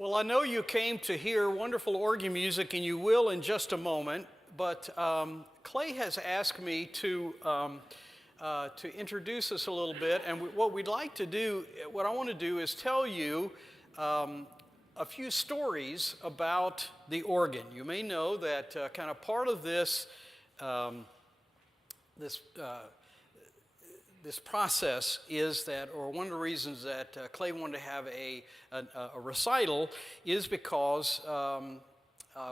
Well, I know you came to hear wonderful organ music, and you will in just a moment, but Clay has asked me to introduce us a little bit, and what we'd like to do, what I want to do is tell you a few stories about the organ. You may know that kind of part of this this process is that, or one of the reasons that Clay wanted to have a recital is because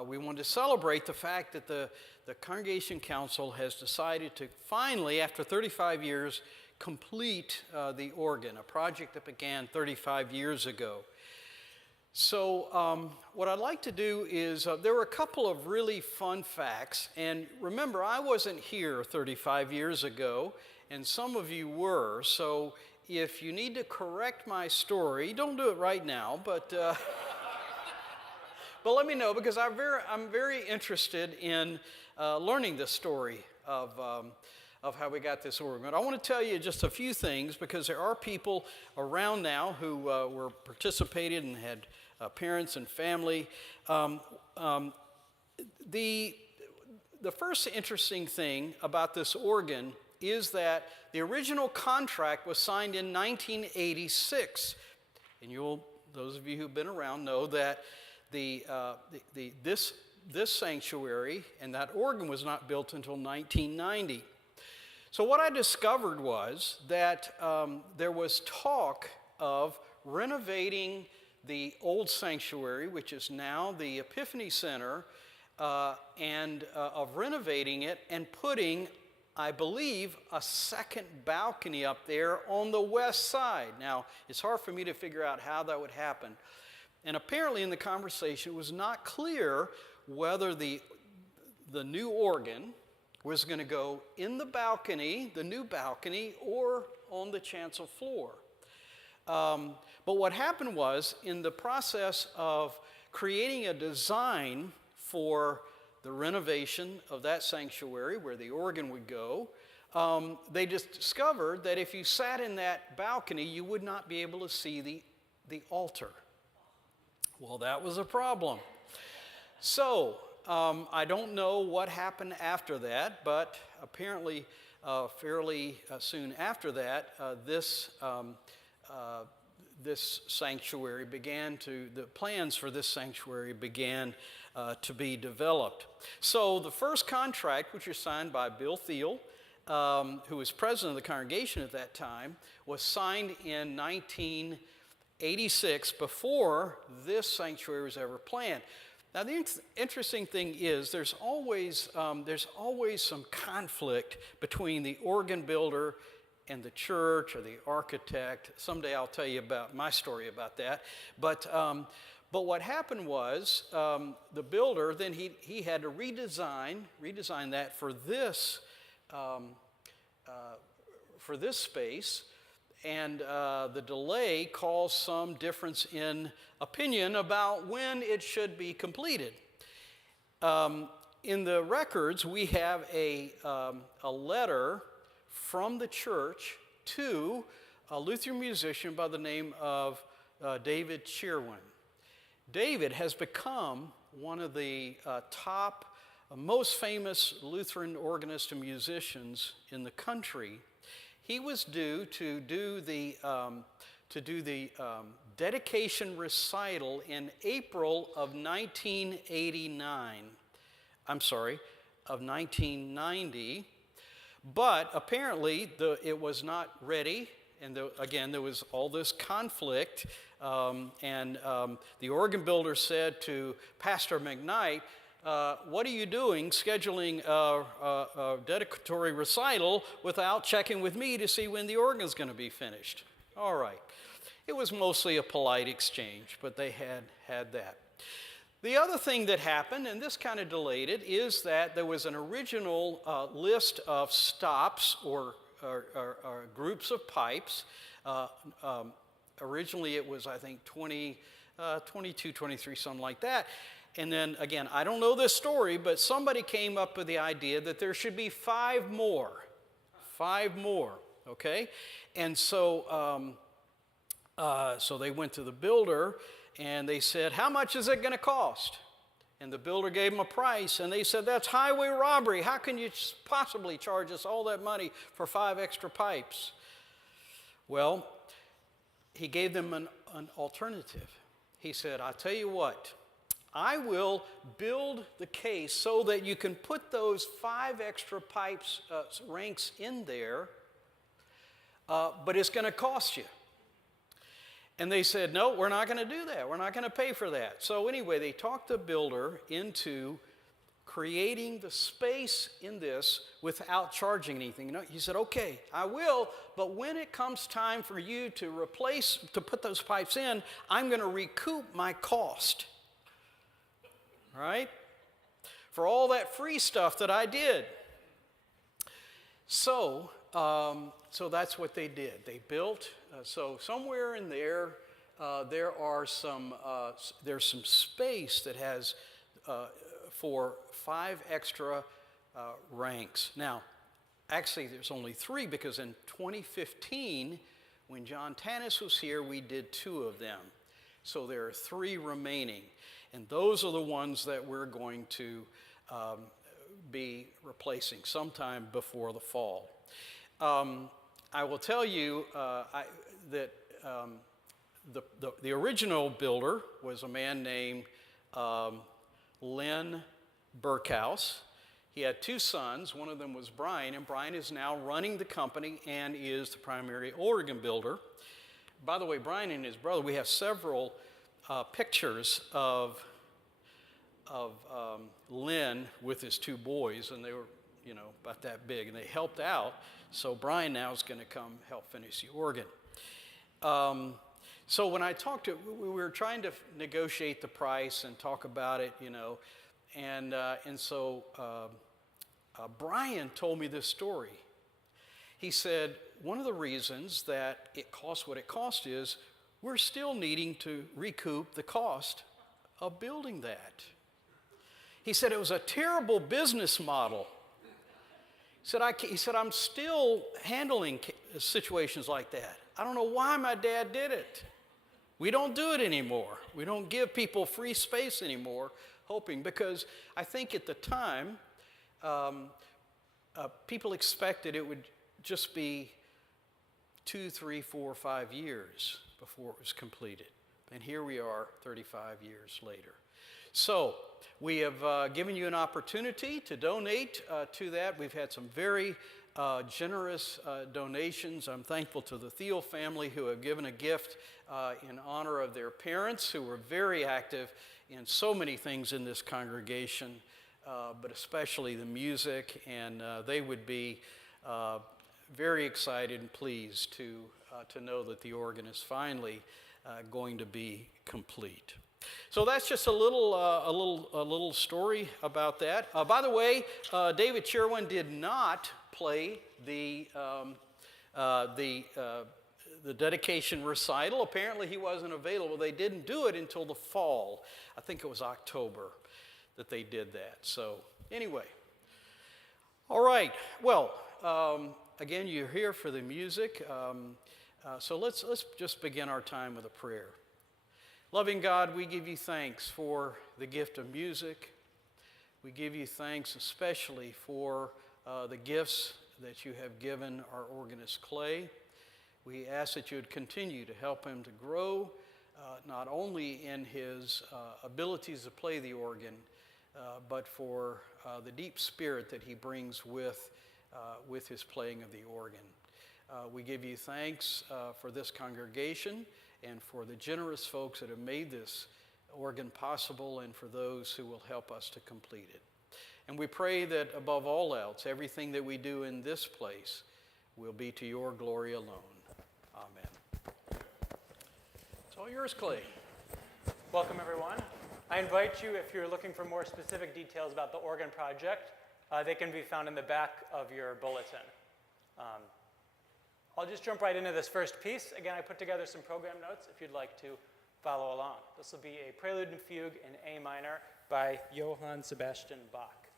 we wanted to celebrate the fact that the Congregation Council has decided to finally, after 35 years, complete the organ, a project that began 35 years ago. So what I'd like to do is, there were a couple of really fun facts, and remember, I wasn't here 35 years ago, and some of you were, so if you need to correct my story, don't do it right now, but let me know, because I'm very interested in learning the story of how we got this organ. I want to tell you just a few things, because there are people around now who were participated and had parents and family. The first interesting thing about this organ is that the original contract was signed in 1986. And those of you who've been around know that this sanctuary and that organ was not built until 1990. So what I discovered was that there was talk of renovating the old sanctuary, which is now the Epiphany Center, and of renovating it and putting, I believe, a second balcony up there on the west side. Now, it's hard for me to figure out how that would happen. And apparently in the conversation, it was not clear whether the new organ was going to go in the balcony, the new balcony, or on the chancel floor. But what happened was, in the process of creating a design for the renovation of that sanctuary where the organ would go, they just discovered that if you sat in that balcony, you would not be able to see the altar. Well, that was a problem. So I don't know what happened after that, but apparently fairly soon after that, this sanctuary the plans for this sanctuary began to be developed. So the first contract, which was signed by Bill Thiel, who was president of the congregation at that time, was signed in 1986, before this sanctuary was ever planned. Now, the interesting thing is there's always some conflict between the organ builder and the church or the architect. Someday I'll tell you about my story about that. But what happened was the builder, then he had to redesign that for this space, and the delay caused some difference in opinion about when it should be completed. In the records, we have a letter from the church to a Lutheran musician by the name of David Cheerwin. David has become one of the top, most famous Lutheran organists and musicians in the country. He was due to do the dedication recital in April of 1989. I'm sorry, of 1990. But apparently it was not ready, and again there was all this conflict, and the organ builder said to Pastor McKnight, what are you doing scheduling a dedicatory recital without checking with me to see when the organ's going to be finished? All right. It was mostly a polite exchange, but they had that. The other thing that happened, and this kind of delayed it, is that there was an original list of stops or groups of pipes. Originally it was, I think, 22, 23, something like that. And then, again, I don't know this story, but somebody came up with the idea that there should be 5 more. 5 more, okay? And so, so they went to the builder, and they said, "How much is it going to cost?" And the builder gave them a price, and they said, "That's highway robbery. How can you possibly charge us all that money for 5 extra pipes?" Well, he gave them an alternative. He said, "I'll tell you what, I will build the case so that you can put those 5 extra pipes, ranks in there, but it's going to cost you." And they said, "No, we're not going to do that. We're not going to pay for that." So anyway, they talked the builder into creating the space in this without charging anything. He said, "Okay, I will, but when it comes time for you to put those pipes in, I'm going to recoup my cost." Right? For all that free stuff that I did. So that's what they did. They built. So somewhere in there, there's some space that has for 5 extra ranks. Now, actually, there's only 3 because in 2015, when John Tanis was here, we did 2 of them. So there are 3 remaining. And those are the ones that we're going to be replacing sometime before the fall. I will tell you that the original builder was a man named Len Burkhouse. He had 2 sons. One of them was Brian, and Brian is now running the company and is the primary organ builder. By the way, Brian and his brother, we have several pictures of Len with his 2 boys, and they were, about that big, and they helped out. So Brian now is going to come help finish the organ. So when I talked we were trying to negotiate the price and talk about it, and so Brian told me this story. He said, one of the reasons that it costs what it costs is we're still needing to recoup the cost of building that. He said it was a terrible business model. He said, I'm still handling situations like that. I don't know why my dad did it. We don't do it anymore. We don't give people free space anymore, because I think at the time, people expected it would just be 2, 3, 4, 5 years before it was completed. And here we are 35 years later. So we have given you an opportunity to donate to that. We've had some very generous donations. I'm thankful to the Thiel family who have given a gift in honor of their parents, who were very active in so many things in this congregation, but especially the music. And they would be very excited and pleased to know that the organ is finally going to be complete. So that's just a little story about that. By the way, David Sherwin did not play the dedication recital. Apparently he wasn't available. They didn't do it until the fall. I think it was October that they did that. So anyway, all right. Well, again, you're here for the music. So let's just begin our time with a prayer. Loving God, we give you thanks for the gift of music. We give you thanks especially for the gifts that you have given our organist Clay. We ask that you would continue to help him to grow, not only in his abilities to play the organ, but for the deep spirit that he brings with his playing of the organ. We give you thanks for this congregation and for the generous folks that have made this organ possible, and for those who will help us to complete it. And we pray that above all else, everything that we do in this place will be to your glory alone. Amen. It's all yours, Clay. Welcome, everyone. I invite you, if you're looking for more specific details about the organ project, they can be found in the back of your bulletin. I'll just jump right into this first piece. Again, I put together some program notes if you'd like to follow along. This will be a prelude and fugue in A minor by Johann Sebastian Bach.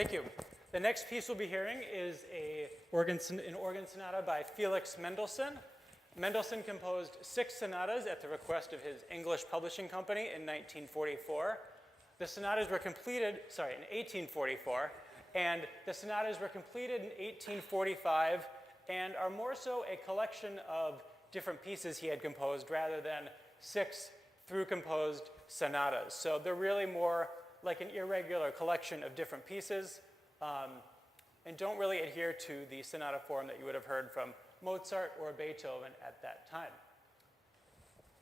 Thank you. The next piece we'll be hearing is an organ sonata by Felix Mendelssohn. Mendelssohn composed 6 sonatas at the request of his English publishing company in 1944. The sonatas were completed, in 1844, and the sonatas were completed in 1845 and are more so a collection of different pieces he had composed rather than 6 through-composed sonatas. So they're really more like an irregular collection of different pieces and don't really adhere to the sonata form that you would have heard from Mozart or Beethoven at that time.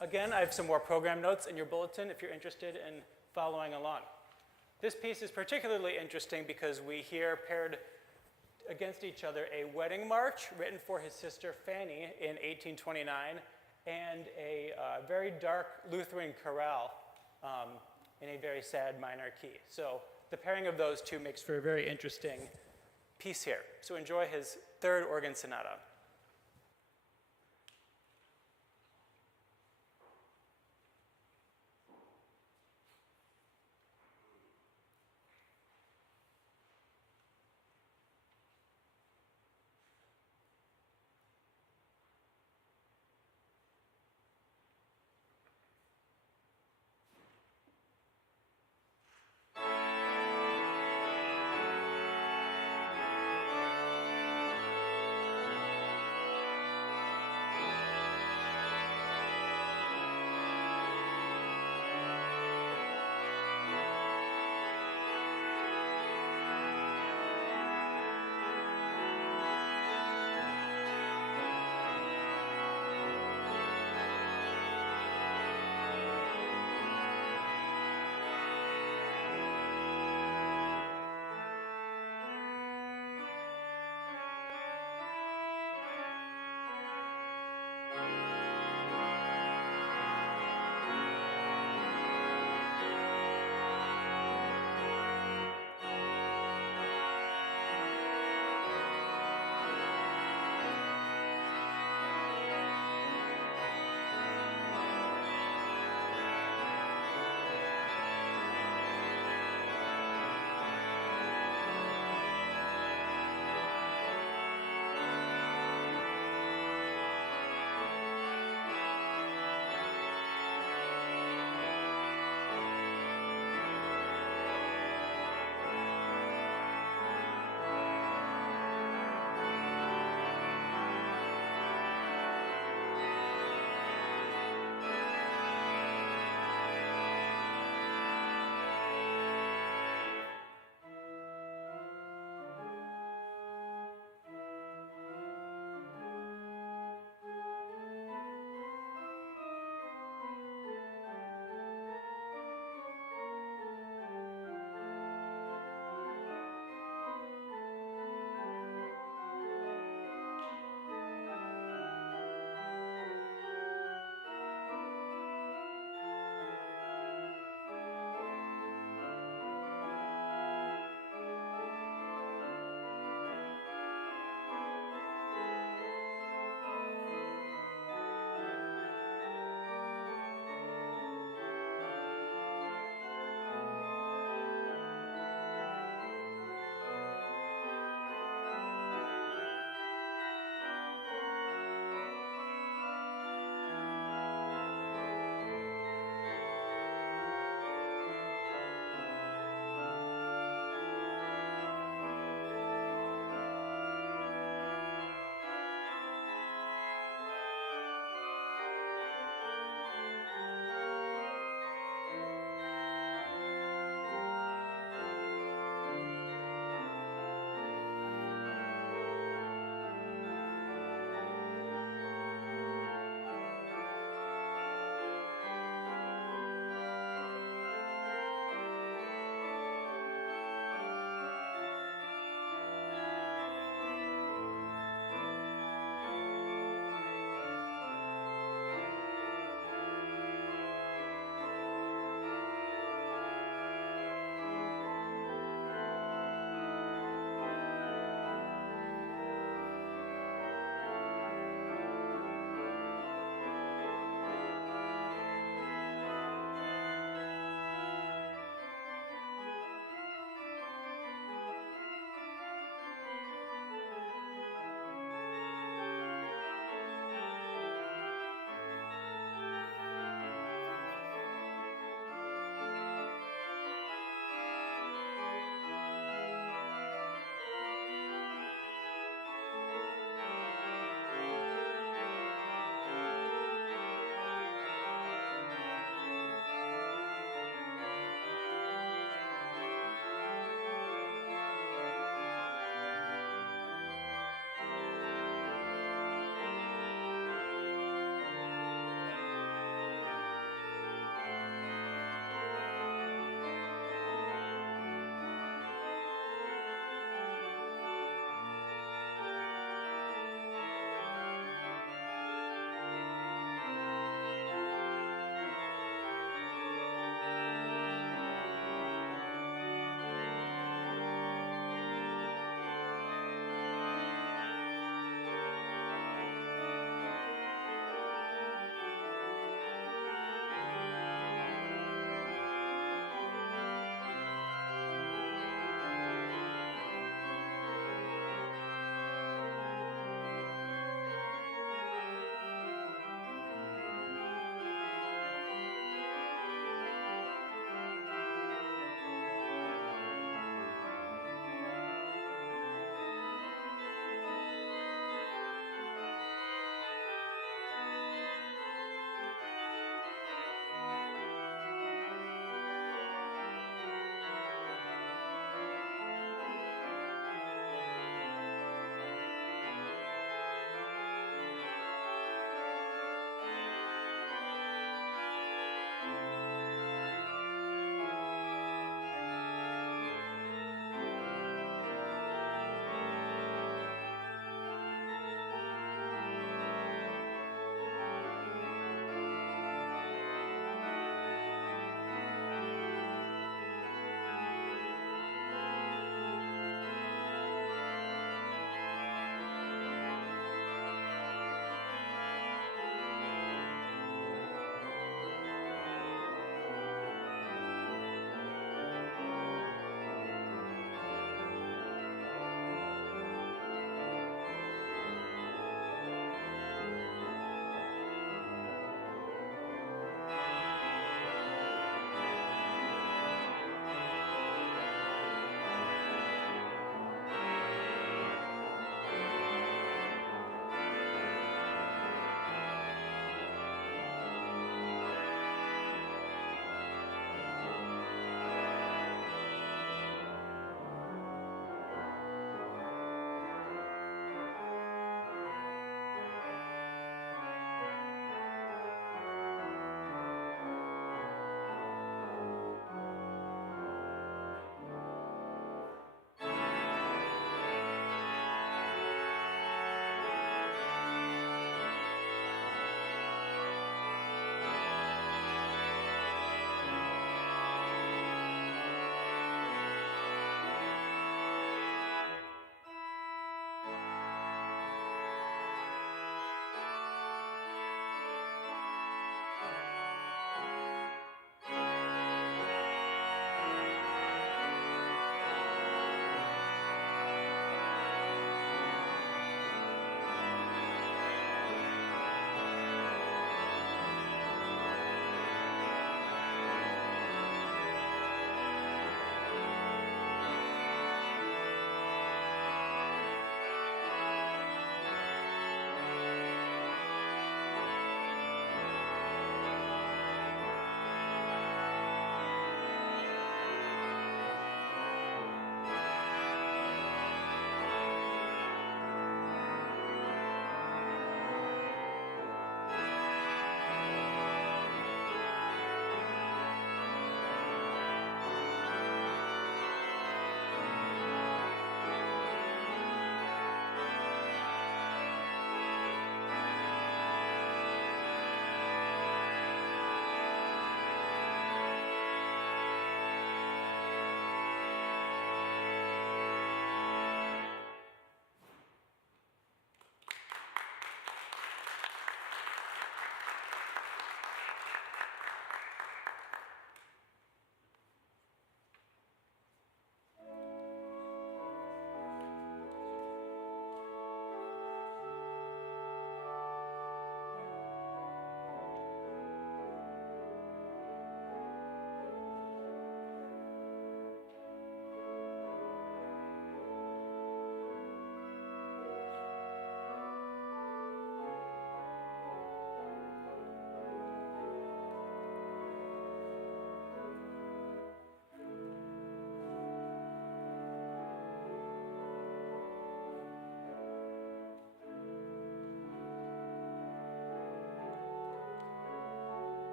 Again, I have some more program notes in your bulletin if you're interested in following along. This piece is particularly interesting because we hear paired against each other a wedding march written for his sister Fanny in 1829 and a very dark Lutheran chorale in a very sad minor key. So the pairing of those two makes for a very interesting piece here. So enjoy his third organ sonata.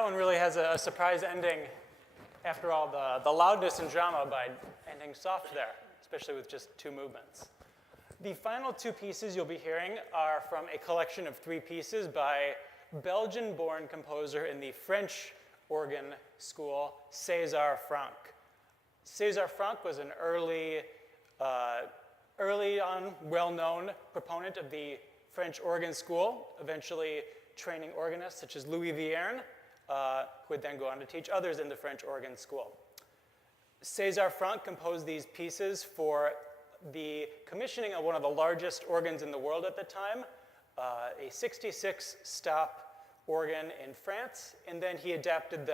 That one really has a surprise ending after all the loudness and drama by ending soft there, especially with just 2 movements. The final 2 pieces you'll be hearing are from a collection of 3 pieces by Belgian-born composer in the French organ school, César Franck. César Franck was an early on well-known proponent of the French organ school, eventually training organists such as Louis Vierne, who would then go on to teach others in the French organ school. César Franck composed these pieces for the commissioning of one of the largest organs in the world at the time, a 66-stop organ in France, and then he adapted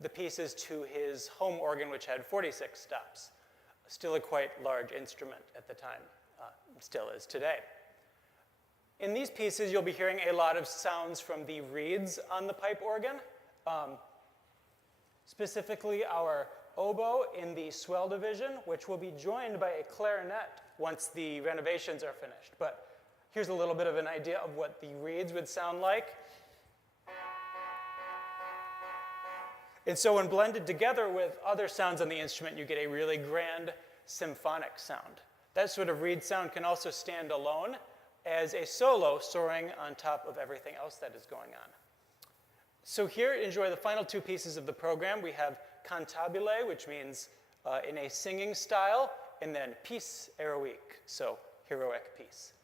the pieces to his home organ, which had 46 stops. Still a quite large instrument at the time, still is today. In these pieces, you'll be hearing a lot of sounds from the reeds on the pipe organ, specifically our oboe in the swell division, which will be joined by a clarinet once the renovations are finished. But here's a little bit of an idea of what the reeds would sound like. And so when blended together with other sounds on the instrument, you get a really grand symphonic sound. That sort of reed sound can also stand alone as a solo soaring on top of everything else that is going on. So here, enjoy the final 2 pieces of the program. We have cantabile, which means in a singing style, and then piece héroïque, so heroic piece.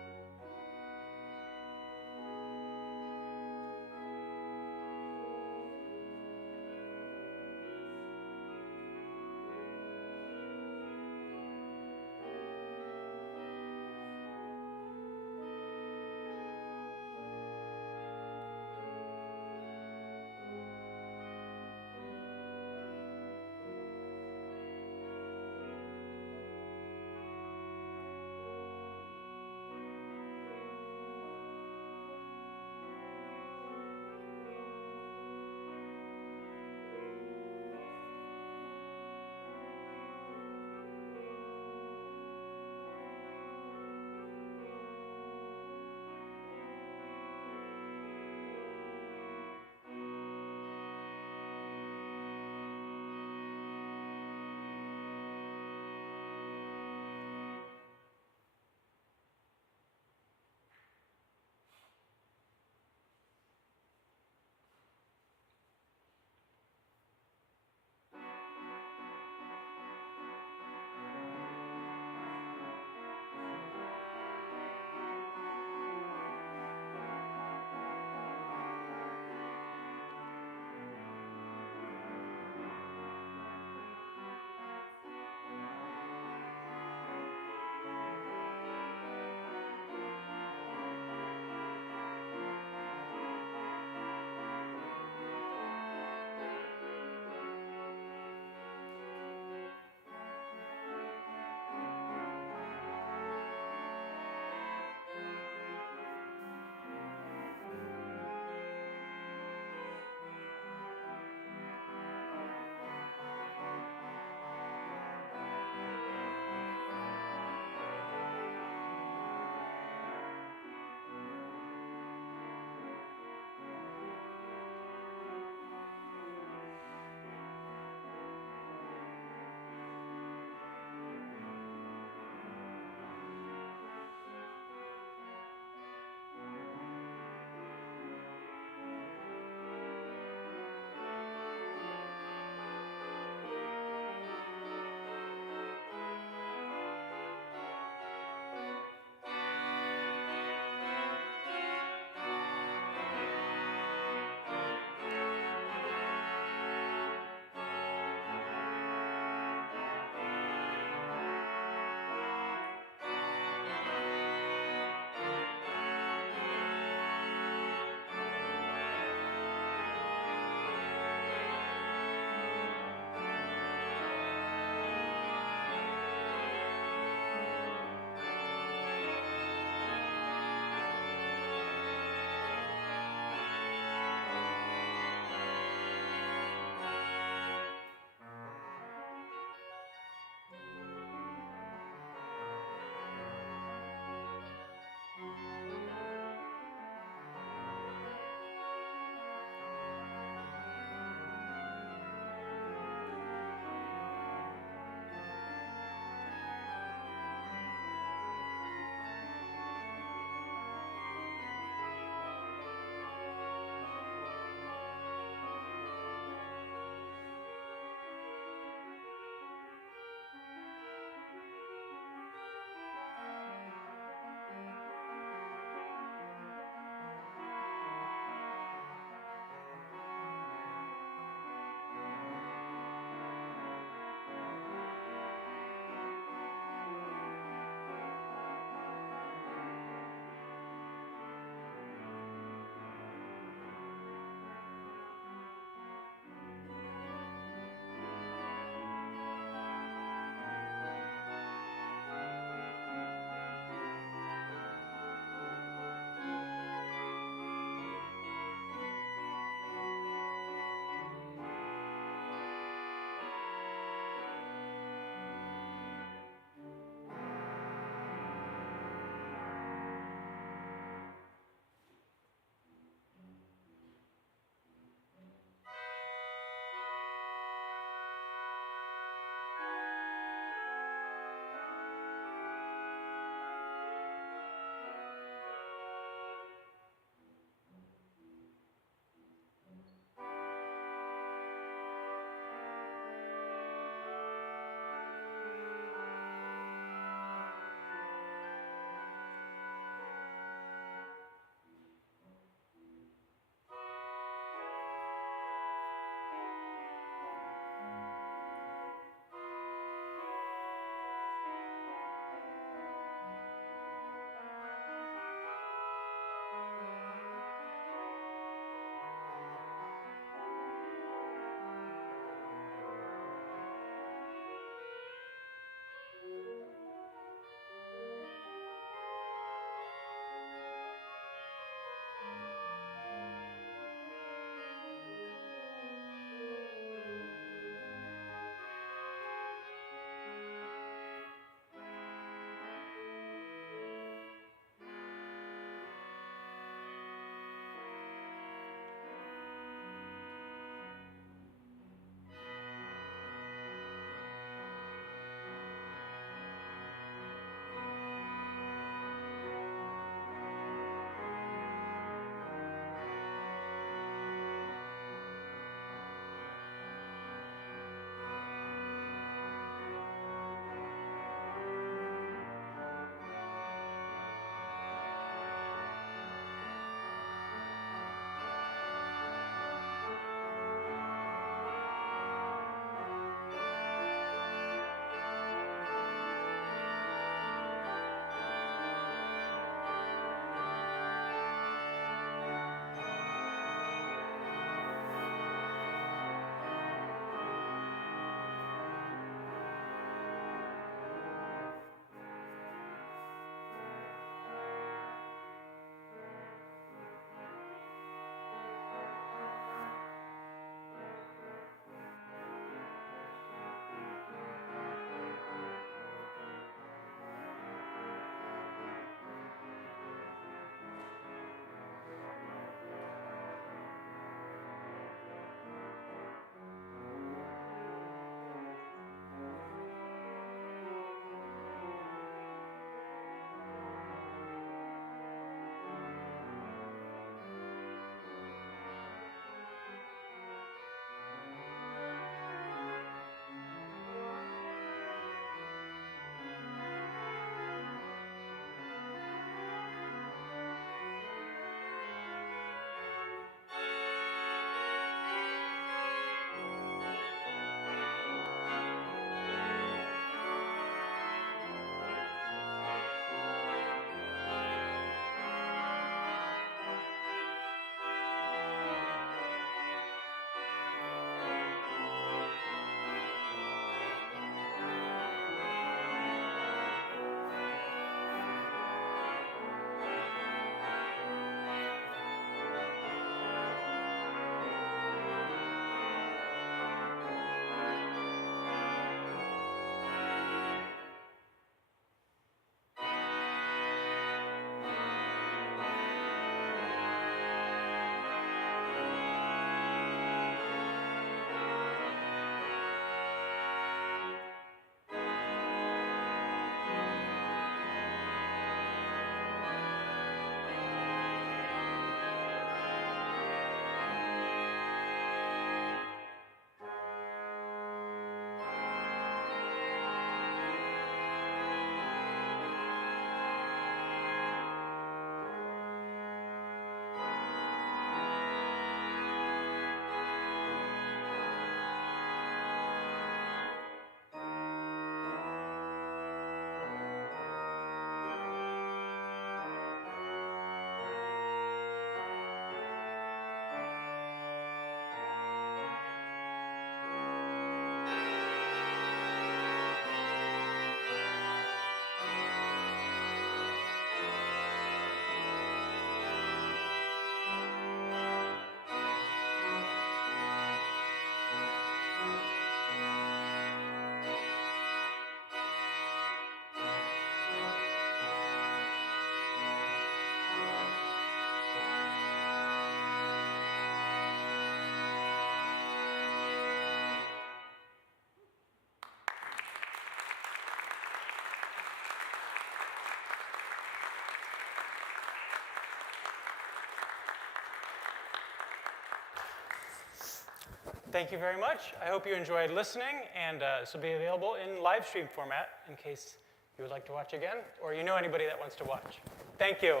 Thank you very much. I hope you enjoyed listening, and this will be available in live stream format in case you would like to watch again, or you know anybody that wants to watch. Thank you.